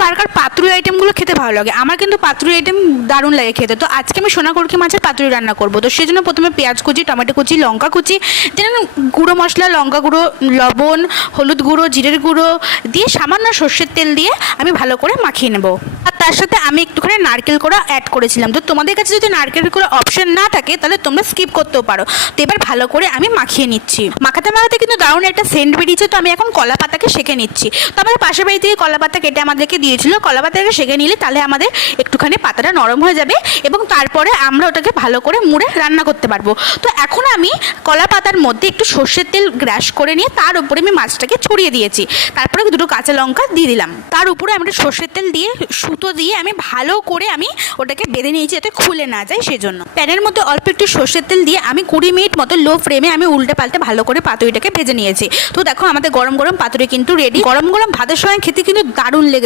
কার কার পাতুরি আইটেমগুলো খেতে ভালো লাগে? আমার কিন্তু পাতুরি আইটেম দারুণ লাগে খেতে। তো আজকে আমি সোনাকরকি মাছের পাতুরি রান্না করব। তো সেজন্য প্রথমে পেঁয়াজ কুচি, টমেটো কুচি, লঙ্কা কুচি, দেন গুঁড়ো মশলা, লঙ্কা গুঁড়ো, লবণ, হলুদ গুঁড়ো, জিরের গুঁড়ো দিয়ে সামান্য সর্ষের তেল দিয়ে আমি ভালো করে মাখিয়ে নেব। আর তার সাথে আমি একটুখানি নারকেল কোড়া অ্যাড করেছিলাম। তো তোমাদের কাছে যদি নারকেল কোড়া অপশন না থাকে তাহলে তোমরা স্কিপ করতেও পারো। তো এবার ভালো করে আমি মাখিয়ে নিচ্ছি। মাখাতে মাখাতে কিন্তু দারুণ একটা সেন্ট বেরিয়েছে। তো আমি এখন কলা পাতাকে সেঁকে নিচ্ছি। তো আমাদের পাশের বাড়ি থেকে কলা পাতা কেটে আমাদেরকে দিয়েছিল। কলা পাতাকে সেঁকে নিলে তাহলে আমাদের একটুখানি পাতাটা নরম হয়ে যাবে এবং তারপরে আমরা ওটাকে ভালো করে মুড়ে রান্না করতে পারবো। তো এখন আমি কলা পাতার মধ্যে একটু সর্ষের তেল গ্রাশ করে নিয়ে তার উপরে আমি মাছটাকে ছড়িয়ে দিয়েছি। তারপরে দুটো কাঁচা লঙ্কা দিয়ে দিলাম। তার উপরে আমি সর্ষের তেল দিয়ে সুতো দিয়ে আমি ভালো করে আমি ওটাকে বেঁধে নিয়েছি যাতে খুলে না যায় সেজন্য। প্যানের মধ্যে অল্প একটু সর্ষের তেল দিয়ে আমি 20 মিনিট মতো লো ফ্লেমে আমি উল্টে পাল্টে ভালো করে পাতুরিটাকে ভেজে নিয়েছি। তো দেখো আমাদের গরম গরম পাতুরি কিন্তু রেডি। গরম গরম ভাতের সঙ্গে খেতে কিন্তু দারুণ লেগেছে।